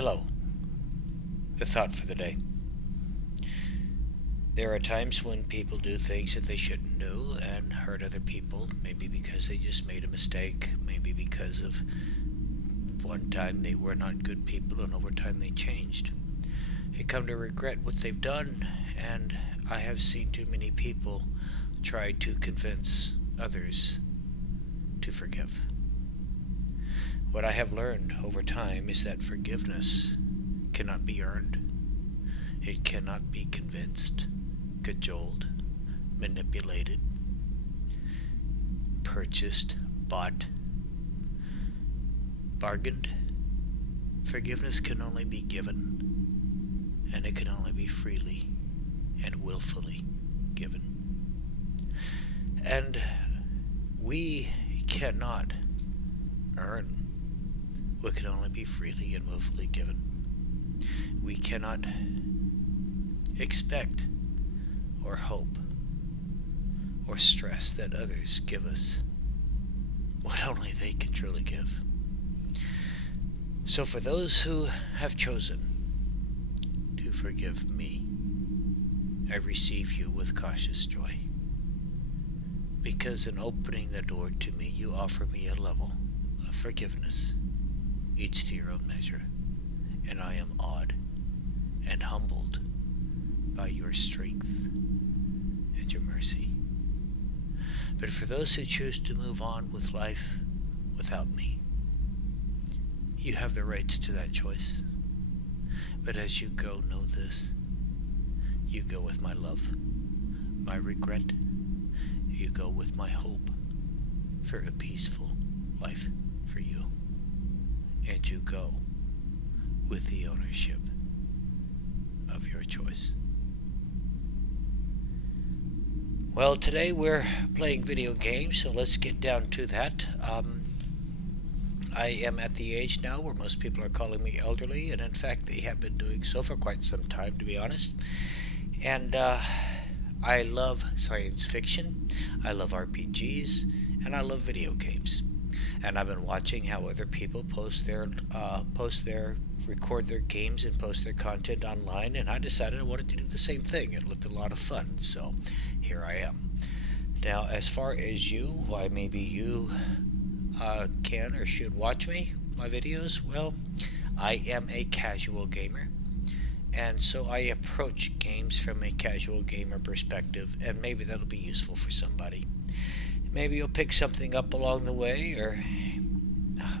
Hello. The thought for the day. There are times when people do things that they shouldn't do and hurt other people, maybe because they just made a mistake, maybe because of one time they were not good people and over time they changed. They come to regret what they've done, and I have seen too many people try to convince others to forgive. What I have learned over time is that forgiveness cannot be earned. It cannot be convinced, cajoled, manipulated, purchased, bought, bargained. Forgiveness can only be given, and it can only be freely and willfully given. And we cannot earn what can only be freely and willfully given. We cannot expect or hope or stress that others give us what only they can truly give. So for those who have chosen to forgive me, I receive you with cautious joy, because in opening the door to me, you offer me a level of forgiveness, each to your own measure, and I am awed and humbled by your strength and your mercy. But for those who choose to move on with life without me, you have the right to that choice. But as you go, know this: you go with my love, my regret. You go with my hope for a peaceful life for you. And you go with the ownership of your choice. Well, today we're playing video games, so let's get down to that. I am at the age now where most people are calling me elderly, and in fact they have been doing so for quite some time, to be honest. And I love science fiction, I love RPGs, and I love video games. And I've been watching how other people record their games and post their content online, and I decided I wanted to do the same thing. It looked a lot of fun, so here I am. Now, as far as you, why maybe you can or should watch my videos, well, I am a casual gamer, and so I approach games from a casual gamer perspective, and maybe that'll be useful for somebody. Maybe you'll pick something up along the way, or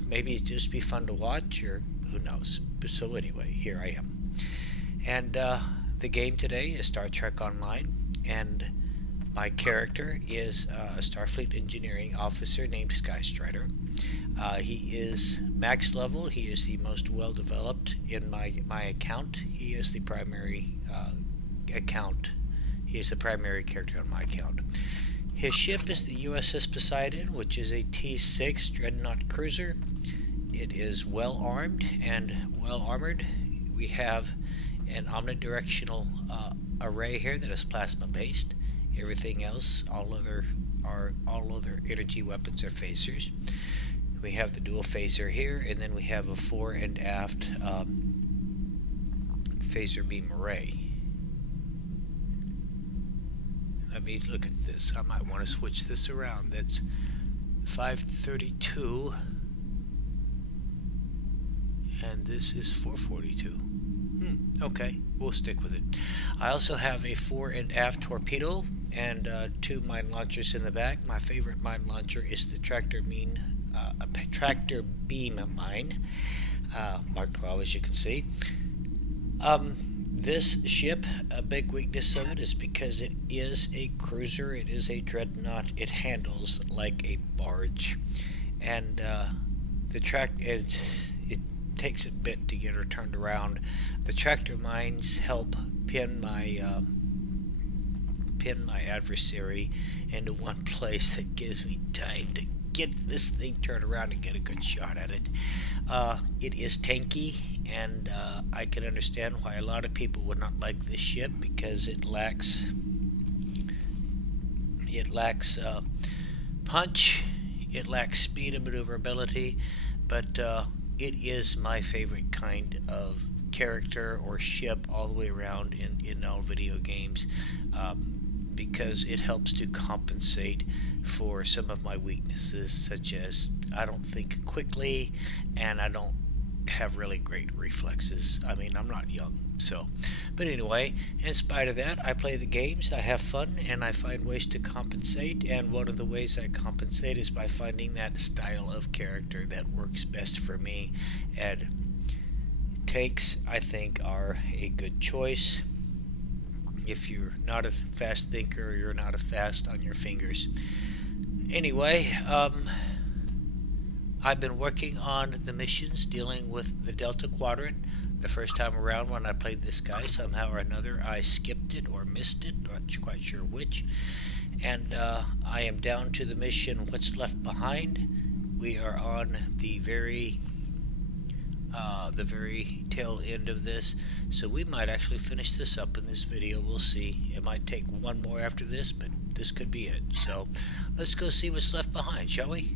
maybe it'll just be fun to watch, or who knows. So anyway, here I am. And the game today is Star Trek Online, and my character is a Starfleet engineering officer named Skystryder. He is max level. He is the most well developed in my account. He is the primary He is the primary character on my account. His ship is the USS Poseidon, which is a T6 dreadnought cruiser. It is well armed and well armored. We have an omnidirectional array here that is plasma based. Everything else, all other energy weapons are phasers. We have the dual phaser here, and then we have a fore and aft phaser beam array. Let me look at this. I might want to switch this around. That's 532, and this is 442. Okay, we'll stick with it. I also have a fore and aft torpedo and two mine launchers in the back. My favorite mine launcher is the tractor beam mine, Mark 12, as you can see. This ship, a big weakness of it is because it is a cruiser, it is a dreadnought, it handles like a barge, and it takes a bit to get her turned around. The tractor mines help pin my adversary into one place that gives me time to get this thing turned around and get a good shot at it. It is tanky, and I can understand why a lot of people would not like this ship, because it lacks punch, it lacks speed and maneuverability, but it is my favorite kind of character or ship all the way around in all video games, because it helps to compensate for some of my weaknesses, such as I don't think quickly and I don't have really great reflexes. I mean, I'm not young, so. But anyway, in spite of that, I play the games, I have fun, and I find ways to compensate. And one of the ways I compensate is by finding that style of character that works best for me. And tanks, I think, are a good choice if you're not a fast thinker or you're not a fast on your fingers. Anyway, I've been working on the missions dealing with the Delta Quadrant. The first time around when I played this guy, somehow or another, I skipped it or missed it, not quite sure which. And I am down to the mission What's Left Behind. We are on the very tail end of this, so we might actually finish this up in this video. We'll see. It might take one more after this, but this could be it. So let's go see what's left behind, shall we?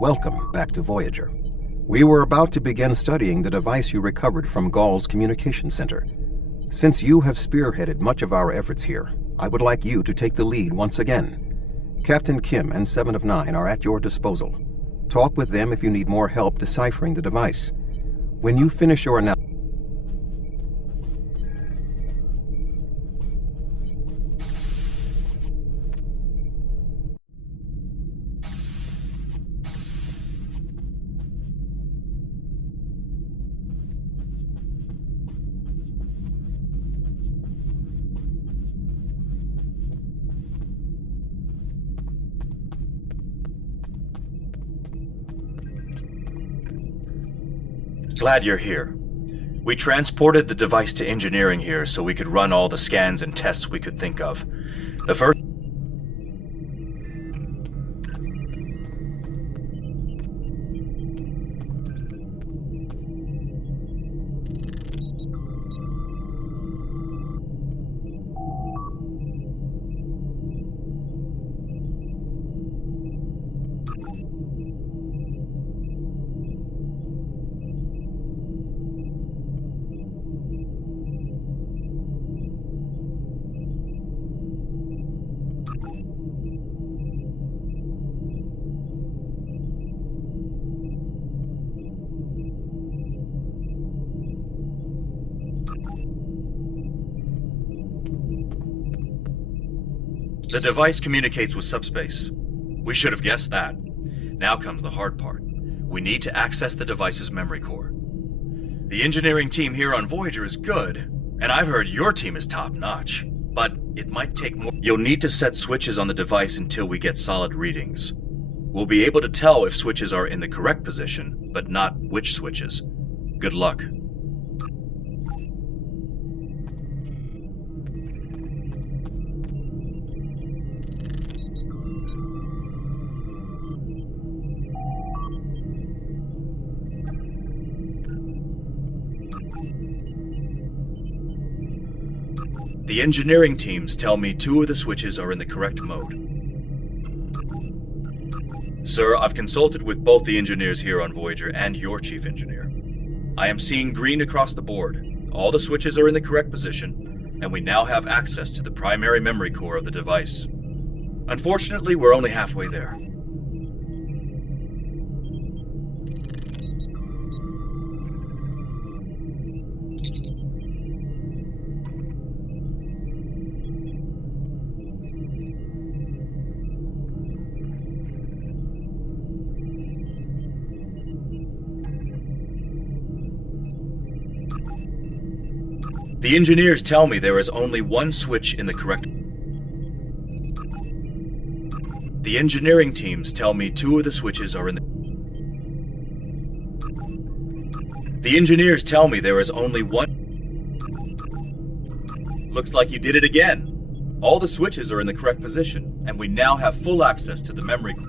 Welcome back to Voyager. We were about to begin studying the device you recovered from Gall's communication center. Since you have spearheaded much of our efforts here, I would like you to take the lead once again. Captain Kim and 7 of 9 are at your disposal. Talk with them if you need more help deciphering the device. When you finish your analysis, Glad you're here. We transported the device to engineering here so we could run all the scans and tests we could think of. The first... The device communicates with subspace. We should have guessed that. Now comes the hard part. We need to access the device's memory core. The engineering team here on Voyager is good, and I've heard your team is top-notch. But it might take more. You'll need to set switches on the device until we get solid readings. We'll be able to tell if switches are in the correct position, but not which switches. Good luck. The engineering teams tell me 2 of the switches are in the correct mode. Sir, I've consulted with both the engineers here on Voyager and your chief engineer. I am seeing green across the board. All the switches are in the correct position, and we now have access to the primary memory core of the device. Unfortunately, we're only halfway there. The engineers tell me there is only one switch in the correct... The engineering teams tell me 2 of the switches are in the... The engineers tell me there is only one... Looks like you did it again. All the switches are in the correct position, and we now have full access to the memory core.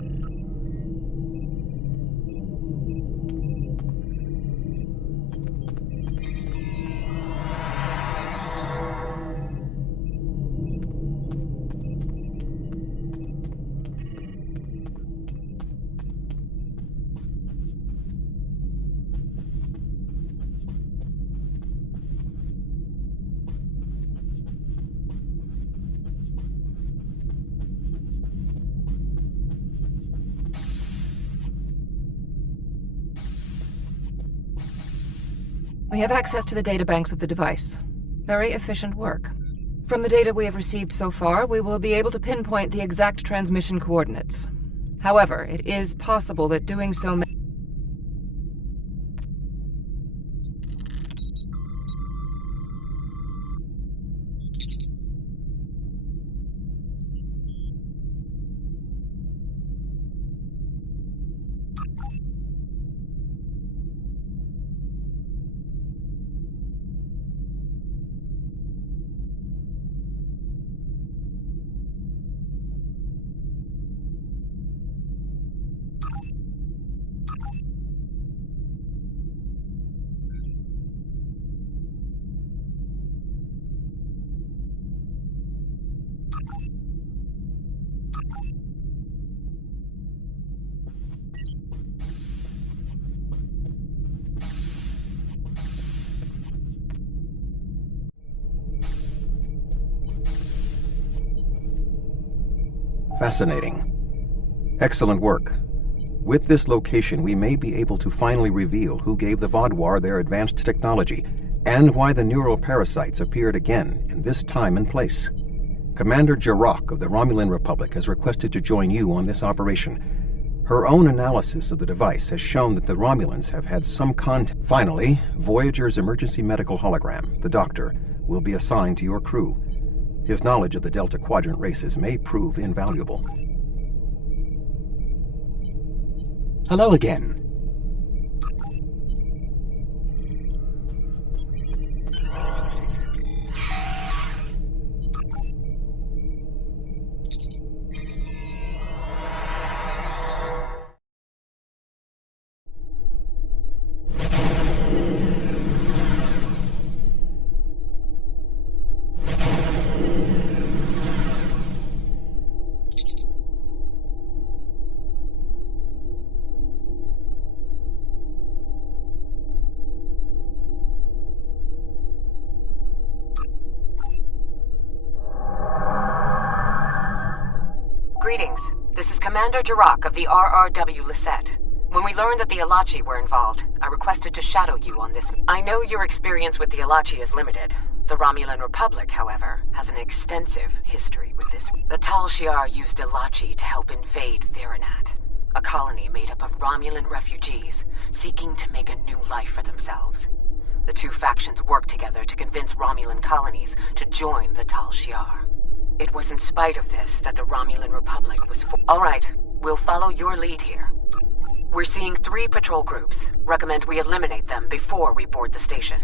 We have access to the databanks of the device. Very efficient work. From the data we have received so far, we will be able to pinpoint the exact transmission coordinates. However, it is possible that doing so may... Fascinating. Excellent work. With this location, we may be able to finally reveal who gave the Vaadwaur their advanced technology, and why the neural parasites appeared again in this time and place. Commander Jirok of the Romulan Republic has requested to join you on this operation. Her own analysis of the device has shown that the Romulans have had some contact. Finally, Voyager's emergency medical hologram, the Doctor, will be assigned to your crew. His knowledge of the Delta Quadrant races may prove invaluable. Hello again. Greetings. This is Commander Jirok of the RRW Lisette. When we learned that the Alachi were involved, I requested to shadow you on this. I know your experience with the Alachi is limited. The Romulan Republic, however, has an extensive history with this. The Tal Shiar used Alachi to help invade Veronat, a colony made up of Romulan refugees seeking to make a new life for themselves. The two factions worked together to convince Romulan colonies to join the Tal Shiar. It was in spite of this that the Romulan Republic was All right, We'll follow your lead here. We're seeing 3 patrol groups. Recommend we eliminate them before we board the station.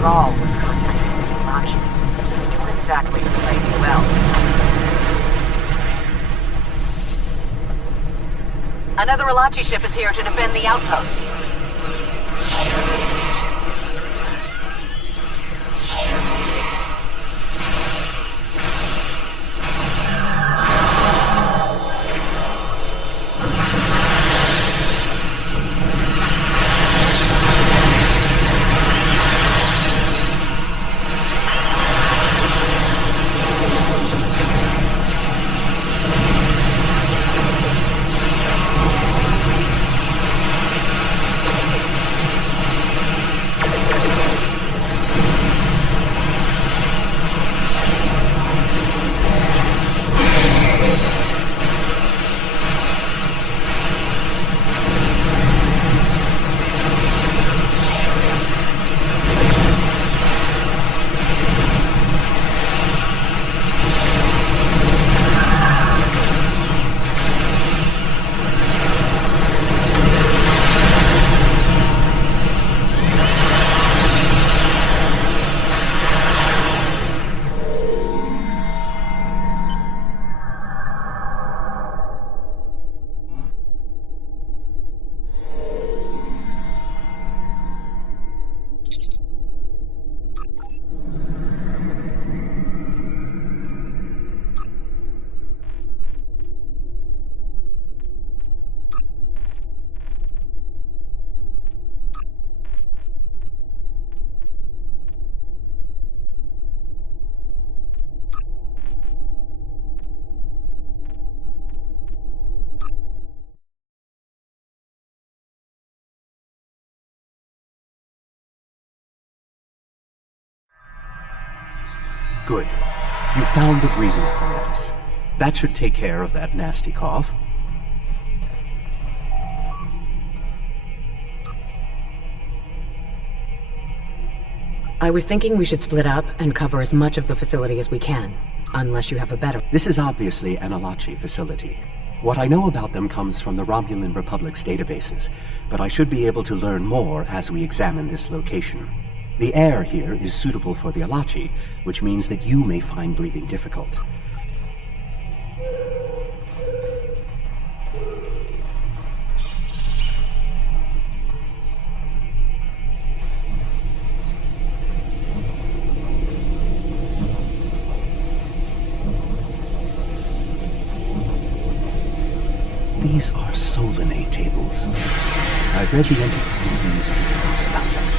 Gaul was contacting the Alachi. They don't exactly play well with others. Another Alachi ship is here to defend the outpost. Good. You found the breathing apparatus. That should take care of that nasty cough. I was thinking we should split up and cover as much of the facility as we can, unless you have a better... This is obviously an Alachi facility. What I know about them comes from the Romulan Republic's databases, but I should be able to learn more as we examine this location. The air here is suitable for the Alachi, which means that you may find breathing difficult. These are Solinate tables. I've read the Enterprise reports about them.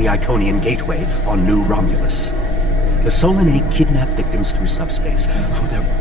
The Iconian Gateway on New Romulus. The Solinate kidnap victims through subspace for their...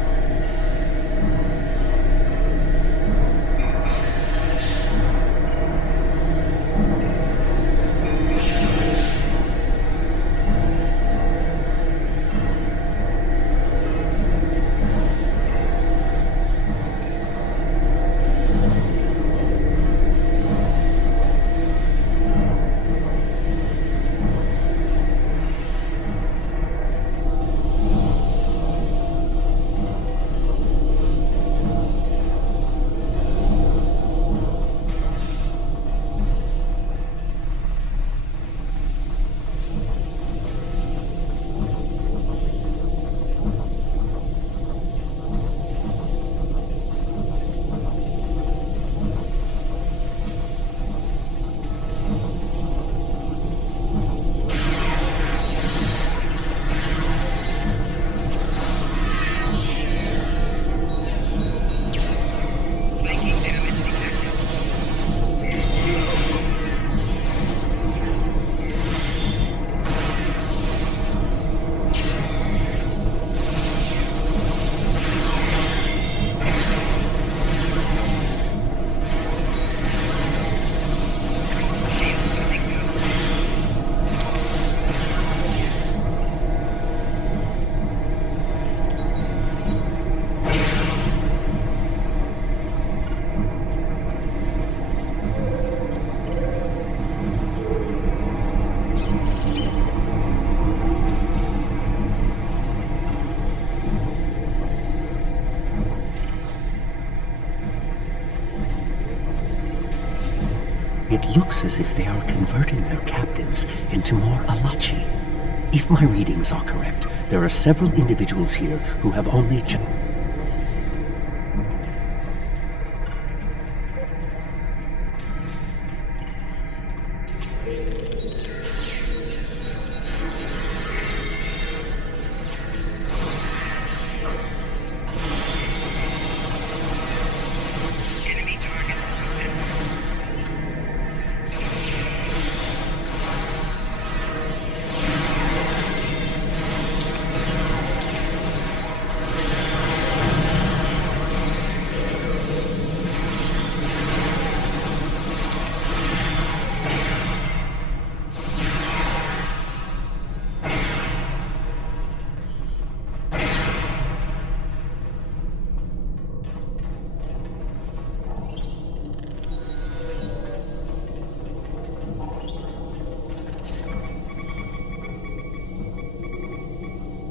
It looks as if they are converting their captives into more Alachi. If my readings are correct, there are several individuals here who have only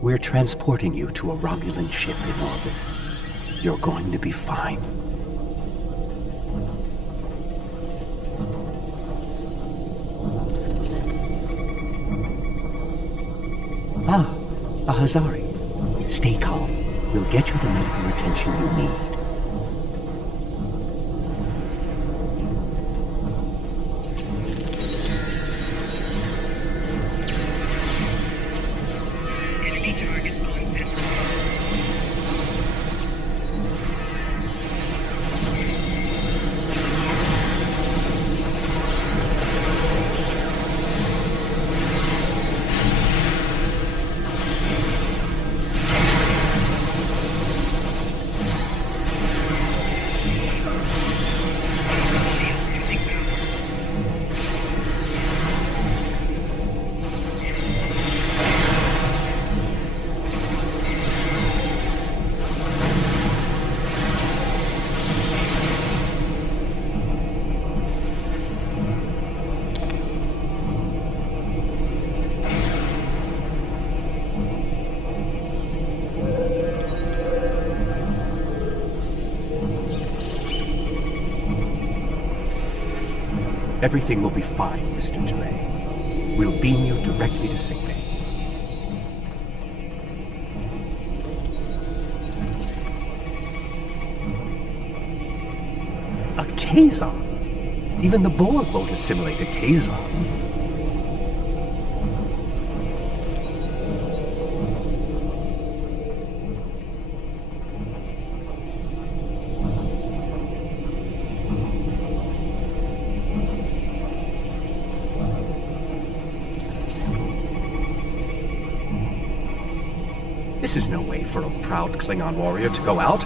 We're transporting you to a Romulan ship in orbit. You're going to be fine. Ah, a Hazari. Stay calm. We'll get you the medical attention you need. Everything will be fine, Mr. DeRay. We'll beam you directly to sickbay. A Kazon? Even the Borg won't assimilate a Kazon. This is no way for a proud Klingon warrior to go out.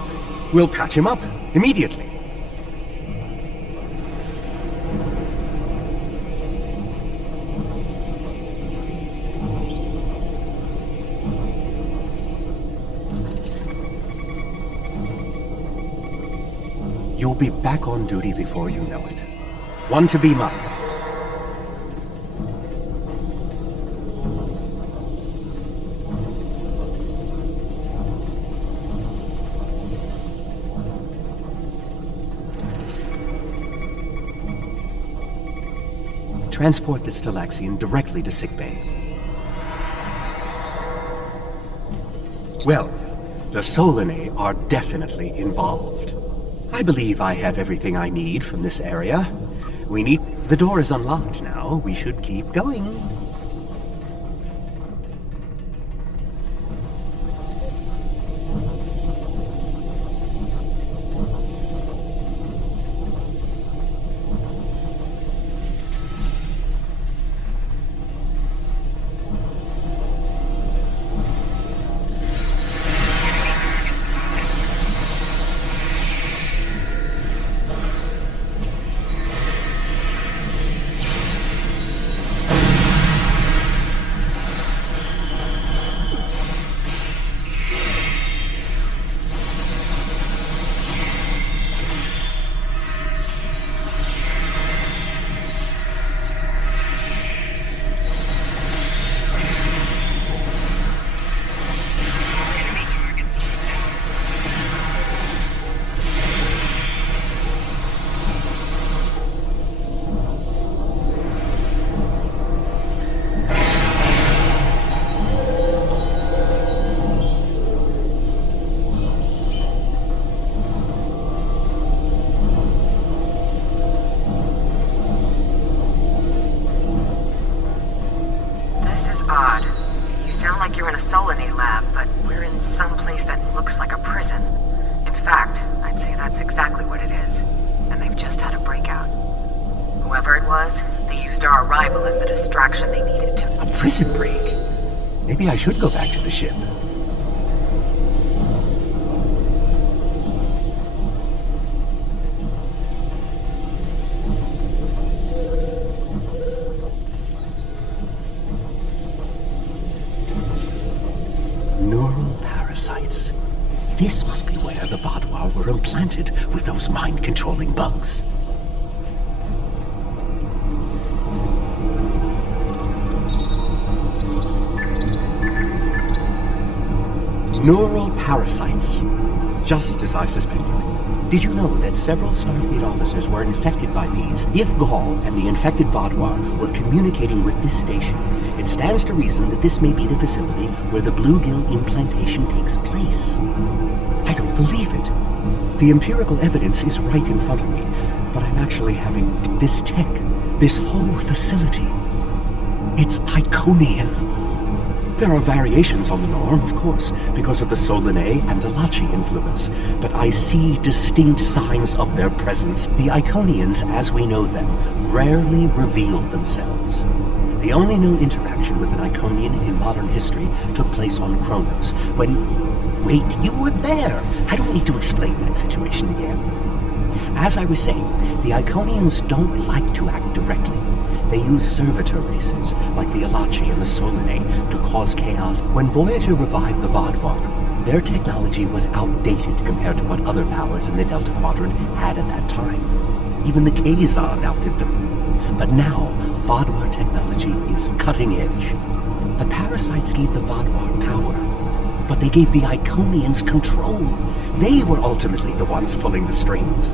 We'll patch him up immediately. You'll be back on duty before you know it. One to beam up. Transport the Stalaxian directly to sickbay. Well, the Solanae are definitely involved. I believe I have everything I need from this area. The door is unlocked now. We should keep going. Odd. You sound like you're in a Solanae lab, but we're in some place that looks like a prison. In fact, I'd say that's exactly what it is. And they've just had a breakout. Whoever it was, they used our arrival as the distraction they needed to... A prison break? Maybe I should go back to the ship. Neural parasites. This must be where the Vaadwaur were implanted with those mind-controlling bugs. Neural parasites. Just as I suspected. Did you know that several Starfleet officers were infected by these? If Gaul and the infected Vaadwaur were communicating with this station, it stands to reason that this may be the facility where the bluegill implantation takes place. I don't believe it. The empirical evidence is right in front of me, but I'm actually having this tech, this whole facility. It's Iconian. There are variations on the norm, of course, because of the Solanae and Alachi influence, but I see distinct signs of their presence. The Iconians, as we know them, rarely reveal themselves. The only known interaction with an Iconian in modern history took place on Kronos, when... Wait, you were there! I don't need to explain that situation again. As I was saying, the Iconians don't like to act directly. They use servitor races, like the Alachi and the Solanae, to cause chaos. When Voyager revived the Vaadwaur, their technology was outdated compared to what other powers in the Delta Quadrant had at that time. Even the Kazon outdid them. But now, Vaadwaur technology is cutting edge. The parasites gave the Vaadwaur power, but they gave the Iconians control. They were ultimately the ones pulling the strings.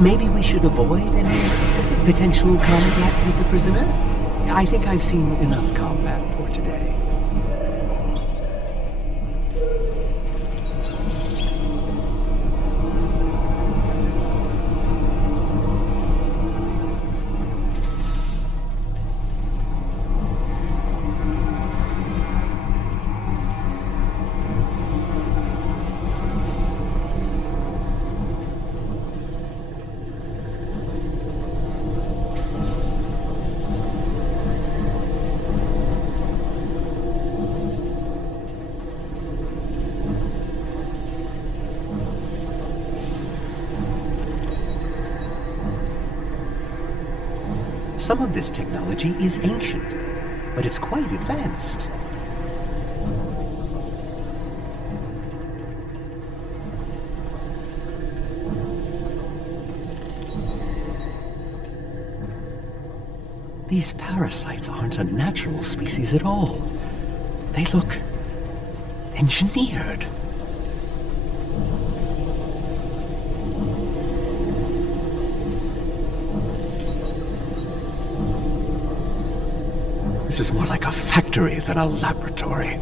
Maybe we should avoid any potential contact with the prisoner? I think I've seen enough combat for today. Some of this technology is ancient, but it's quite advanced. These parasites aren't a natural species at all. They look engineered. This is more like a factory than a laboratory.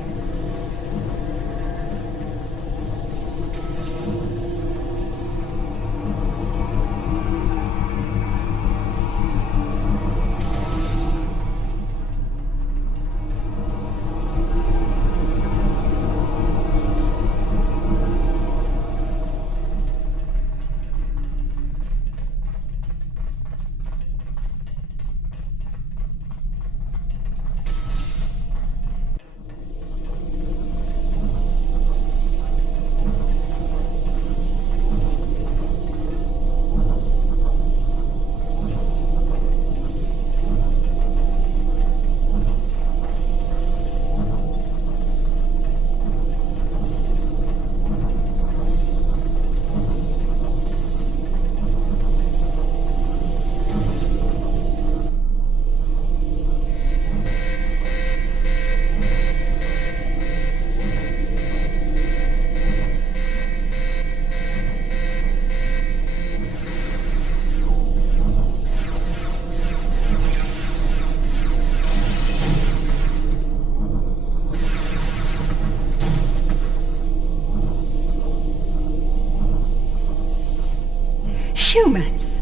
Humans!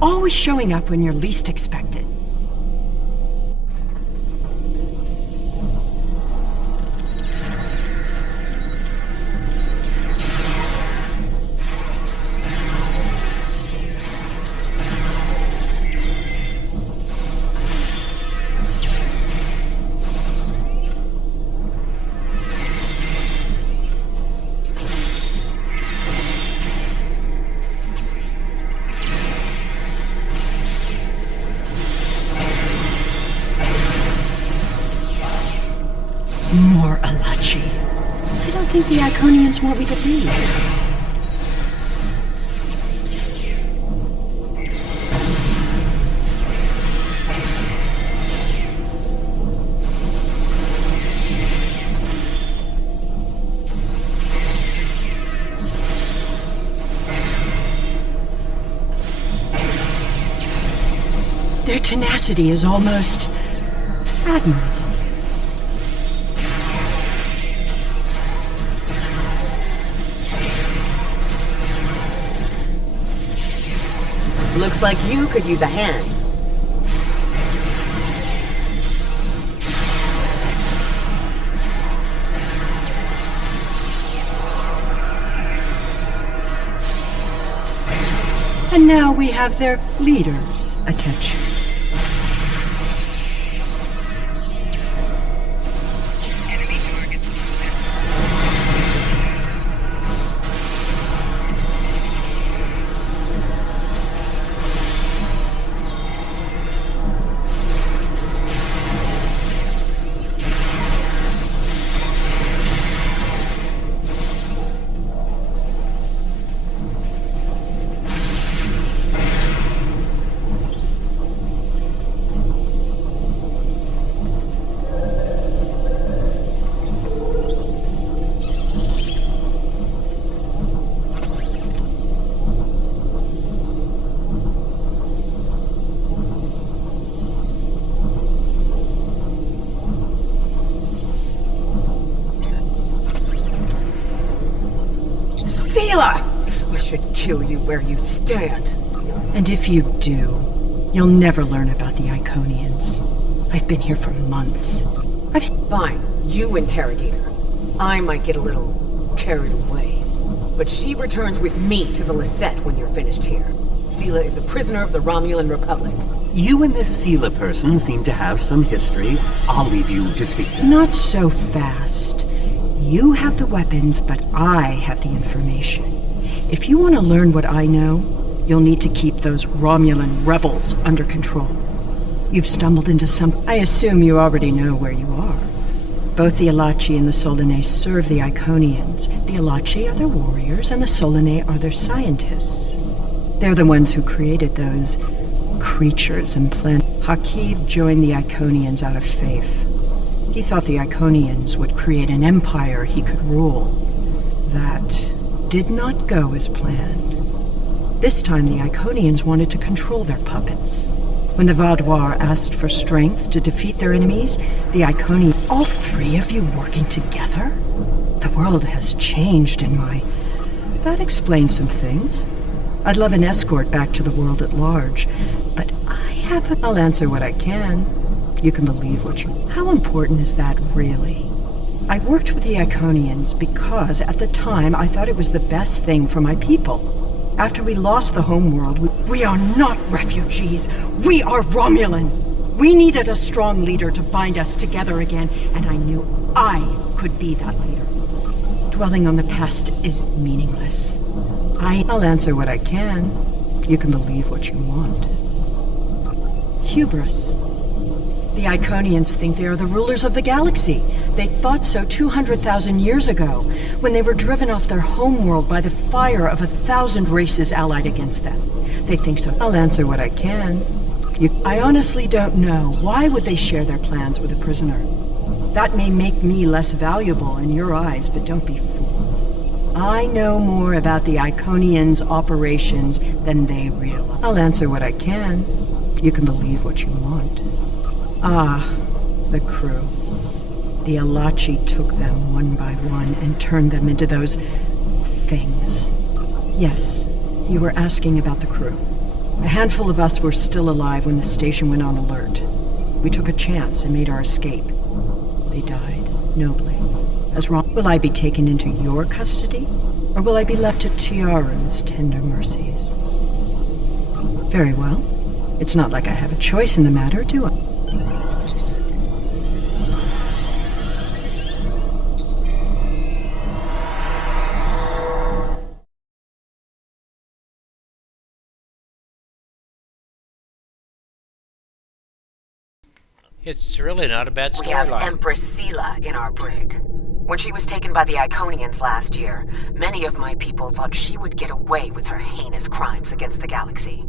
Always showing up when you're least expected. More Alachi. I don't think the Iconians want me to leave. Their tenacity is almost admirable. Looks like you could use a hand. And now we have their leader's attention. I should kill you where you stand. And if you do, you'll never learn about the Iconians. I've been here for months. Fine, you interrogate her. I might get a little carried away. But she returns with me to the Lisette when you're finished here. Sela is a prisoner of the Romulan Republic. You and this Sela person seem to have some history. I'll leave you to speak to her. Not so fast. You have the weapons, but I have the information. If you want to learn what I know, you'll need to keep those Romulan rebels under control. You've stumbled into some... I assume you already know where you are. Both the Alachi and the Solanae serve the Iconians. The Alachi are their warriors, and the Solanae are their scientists. They're the ones who created those creatures and planets. Hakiv joined the Iconians out of faith. He thought the Iconians would create an empire he could rule. That did not go as planned. This time the Iconians wanted to control their puppets. When the Vaudois asked for strength to defeat their enemies, the Iconians... All three of you working together? The world has changed in my... That explains some things. I'd love an escort back to the world at large, but I'll answer what I can. You can believe what you... How important is that, really? I worked with the Iconians because, at the time, I thought it was the best thing for my people. After we lost the homeworld, we are not refugees. We are Romulan. We needed a strong leader to bind us together again, and I knew I could be that leader. Dwelling on the past is meaningless. I'll answer what I can. You can believe what you want. Hubris. The Iconians think they are the rulers of the galaxy. They thought so 200,000 years ago, when they were driven off their homeworld by the fire of 1,000 races allied against them. They think so. I'll answer what I can. I honestly don't know. Why would they share their plans with a prisoner? That may make me less valuable in your eyes, but don't be fooled. I know more about the Iconians' operations than they realize. I'll answer what I can. You can believe what you want. Ah, the crew. The Alachi took them one by one and turned them into those... things. Yes, you were asking about the crew. A handful of us were still alive when the station went on alert. We took a chance and made our escape. They died, nobly. As wrong. Will I be taken into your custody? Or will I be left at Chiaru's tender mercies? Very well. It's not like I have a choice in the matter, do I? It's really not a bad We have storyline. Empress Sela in our brig. When she was taken by the Iconians last year, many of my people thought she would get away with her heinous crimes against the galaxy.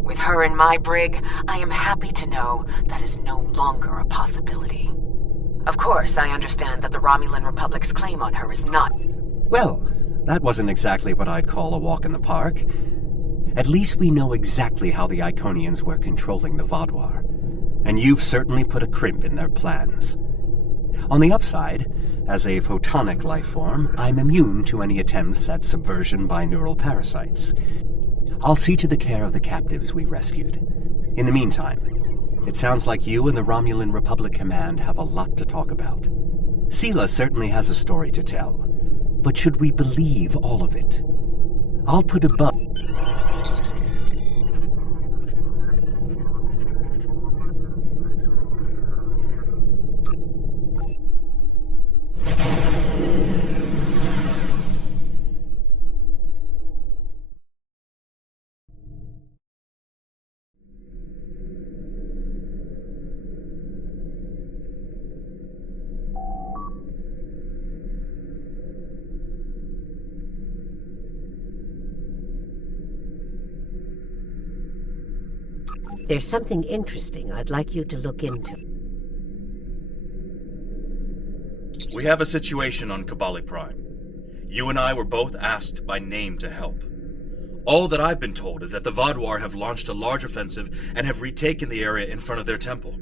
With her in my brig, I am happy to know that is no longer a possibility. Of course, I understand that the Romulan Republic's claim on her is not... Well, that wasn't exactly what I'd call a walk in the park. At least we know exactly how the Iconians were controlling the Vaudois. And you've certainly put a crimp in their plans. On the upside, as a photonic life form, I'm immune to any attempts at subversion by neural parasites. I'll see to the care of the captives we rescued. In the meantime, it sounds like you and the Romulan Republic Command have a lot to talk about. Sela certainly has a story to tell, but should we believe all of it? I'll put above... There's something interesting I'd like you to look into. We have a situation on Kabali Prime. You and I were both asked by name to help. All that I've been told is that the Vaudois have launched a large offensive and have retaken the area in front of their temple,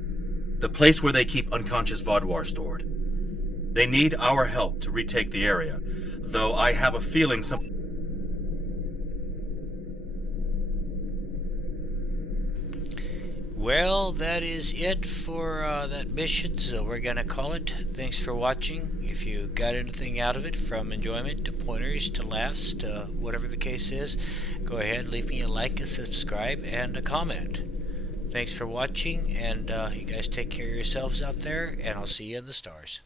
the place where they keep unconscious Vaudois stored. They need our help to retake the area, though I have a feeling some... Well, that is it for that mission, so we're going to call it. Thanks for watching. If you got anything out of it, from enjoyment to pointers to laughs to whatever the case is, go ahead, leave me a like, a subscribe, and a comment. Thanks for watching, and you guys take care of yourselves out there, and I'll see you in the stars.